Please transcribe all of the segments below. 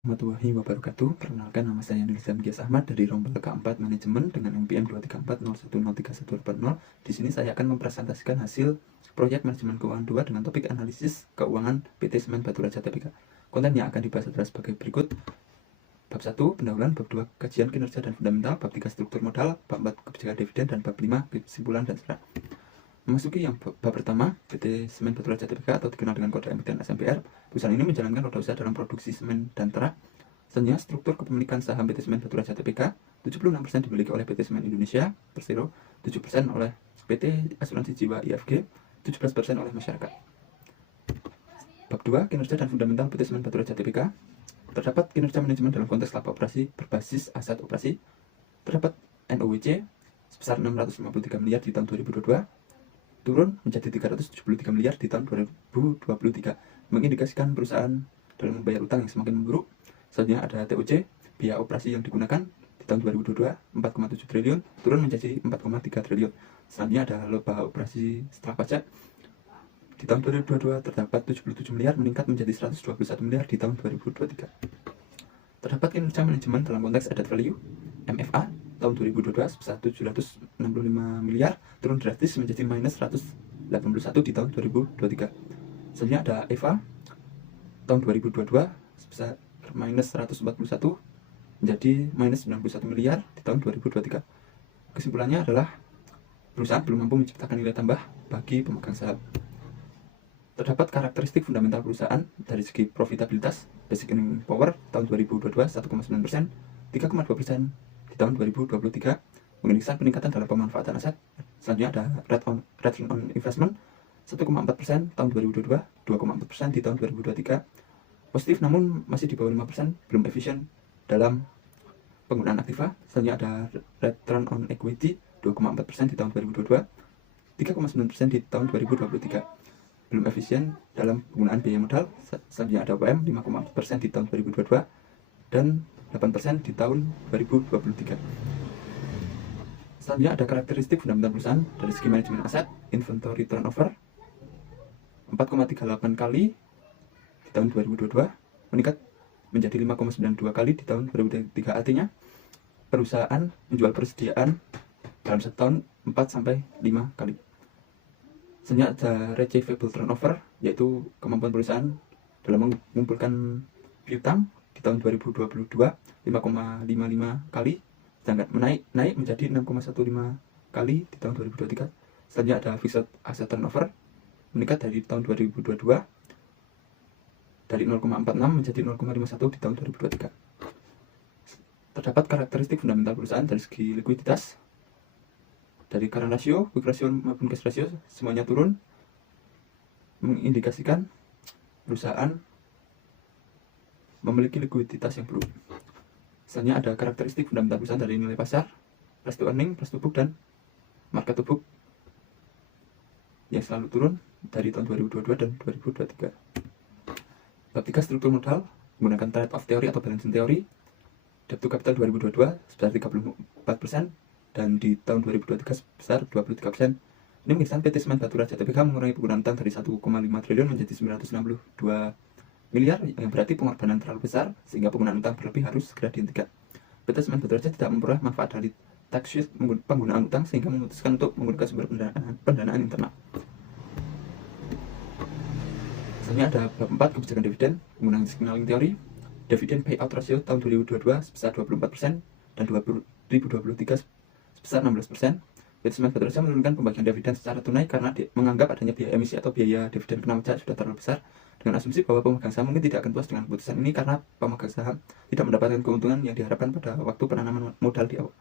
Warahmatullahi wabarakatuh. Perkenalkan, nama saya Nilzam Gias Ahmad dari Rombel keempat Manajemen dengan NPM 234010340. Di sini saya akan mempresentasikan hasil proyek manajemen keuangan 2 dengan topik analisis keuangan PT Semen Batu Raja Tbk. Konten yang akan dibahas adalah sebagai berikut. Bab 1 pendahuluan, bab 2 kajian kinerja dan fundamental, bab 3 struktur modal, bab 4 kebijakan dividen, dan bab 5 kesimpulan dan saran. Memasuki yang bab pertama, PT Semen Batu Raja Tbk atau dikenal dengan kode emiten SMBR. Perusahaan ini menjalankan roda usaha dalam produksi semen dan terak. Selanjutnya, struktur kepemilikan saham PT Semen Batu Raja Tbk, 76% dimiliki oleh PT Semen Indonesia Persero, 7% oleh PT Asuransi Jiwa IFG, 17% oleh masyarakat. Bab 2, kinerja dan fundamental PT Semen Batu Raja Tbk. Terdapat kinerja manajemen dalam konteks laba operasi berbasis aset operasi. Terdapat NOWC sebesar 653 miliar di tahun 2022, turun menjadi 373 miliar di tahun 2023, mengindikasikan perusahaan dalam membayar utang yang semakin memburuk. Selanjutnya ada TOC, biaya operasi yang digunakan di tahun 2022 4,7 triliun, turun menjadi 4,3 triliun. Selanjutnya ada laba operasi setelah pajak. Di tahun 2022 terdapat 77 miliar, meningkat menjadi 121 miliar di tahun 2023. Terdapat kinerja manajemen dalam konteks added value, MFA, tahun 2022 sebesar 765 miliar, turun drastis menjadi minus 181 di tahun 2023. Selanjutnya ada EVA, tahun 2022 sebesar minus 141 menjadi minus 91 miliar di tahun 2023. Kesimpulannya adalah perusahaan belum mampu menciptakan nilai tambah bagi pemegang saham. Terdapat karakteristik fundamental perusahaan dari segi profitabilitas. Basic earning power tahun 2022 1,9%, 3,2% di tahun 2023, mengindikasikan peningkatan dalam pemanfaatan aset. Selanjutnya ada return on investment 1,4% tahun 2022, 2,4% di tahun 2023. Positif namun masih di bawah 5%, belum efisien dalam penggunaan aktiva. Selanjutnya ada return on equity 2,4% di tahun 2022, 3,9% di tahun 2023. Belum efisien dalam penggunaan biaya modal. Selanjutnya ada OPM 5,4% di tahun 2022 dan 8% di tahun 2023. Selanjutnya ada karakteristik fundamental perusahaan dari segi manajemen aset. Inventory turnover 4,38 kali di tahun 2022, meningkat menjadi 5,92 kali di tahun 2023. Artinya perusahaan menjual persediaan dalam setahun 4-5 kali. Selanjutnya ada receivable turnover, yaitu kemampuan perusahaan dalam mengumpulkan piutang di tahun 2022 5,55 kali, sedangkan naik menjadi 6,15 kali di tahun 2023. Selanjutnya ada fixed asset turnover, meningkat dari tahun 2022 dari 0,46 menjadi 0,51 di tahun 2023. Terdapat karakteristik fundamental perusahaan dari segi likuiditas. Dari current ratio, quick ratio maupun cash ratio semuanya turun, mengindikasikan perusahaan memiliki likuiditas yang buruk. Selanjutnya ada karakteristik fundamental perusahaan dari nilai pasar, price to earning, price to book, dan market to book yang selalu turun dari tahun 2022 dan 2023. Bab 3 struktur modal menggunakan trade-off teori atau balancing teori. Debt to capital 2022 sebesar 34%, dan di tahun 2023 sebesar 23%. Ini mengisahkan PT Semen Batu Raja Tbk mengurangi penggunaan utang dari 1,5 triliun menjadi 962 miliar, yang berarti pengorbanan terlalu besar sehingga penggunaan utang berlebih harus segera dihentikan. PT Semen Batu Raja tidak memperoleh manfaat dari tax shield penggunaan utang sehingga memutuskan untuk menggunakan sumber pendanaan internal. Selanjutnya ada bab 4 kebijakan dividen menggunakan signaling teori. Dividen payout ratio tahun 2022 sebesar 24% dan 2023 sebesar 16%. PT Semen Batu Raja menurunkan pembagian dividen secara tunai karena menganggap adanya biaya emisi atau biaya dividen kena pajak sudah terlalu besar, dengan asumsi bahwa pemegang saham mungkin tidak akan puas dengan keputusan ini karena pemegang saham tidak mendapatkan keuntungan yang diharapkan pada waktu penanaman modal di awal.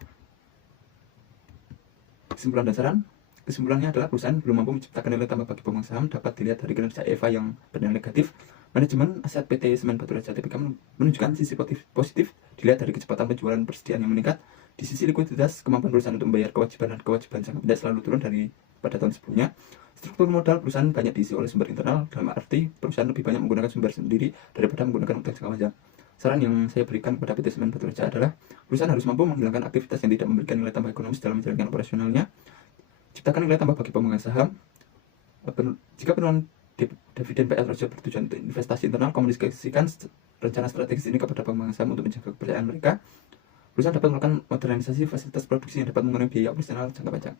Kesimpulan dan saran. Kesimpulannya adalah perusahaan belum mampu menciptakan nilai tambah bagi pemegang saham dapat dilihat dari kinerja EVA yang bernilai negatif. Manajemen aset PT Semen Batu Raja Tbk menunjukkan sisi positif dilihat dari kecepatan penjualan persediaan yang meningkat. Di sisi likuiditas, kemampuan perusahaan untuk membayar kewajiban dan kewajiban jangka pendek selalu turun dari pada tahun sebelumnya. Struktur modal perusahaan banyak diisi oleh sumber internal, dalam arti perusahaan lebih banyak menggunakan sumber sendiri daripada menggunakan utang jangka panjang. Saran yang saya berikan kepada PT Semen Batu Raja adalah perusahaan harus mampu menghilangkan aktivitas yang tidak memberikan nilai tambah ekonomis dalam menjalankan operasionalnya. Ciptakan nilai tambah bagi pemegang saham. Jika penurunan Dividen PL Rojo bertujuan untuk investasi internal. Komunikasikan rencana strategis ini kepada pemegang saham untuk menjaga kepercayaan mereka. Perusahaan dapat melakukan modernisasi fasilitas produksi yang dapat mengurangi biaya operasional jangka panjang.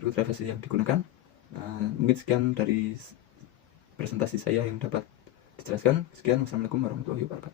Berikut referensi yang digunakan. Mungkin sekian dari presentasi saya yang dapat dijelaskan. Sekian, wassalamualaikum warahmatullahi wabarakatuh.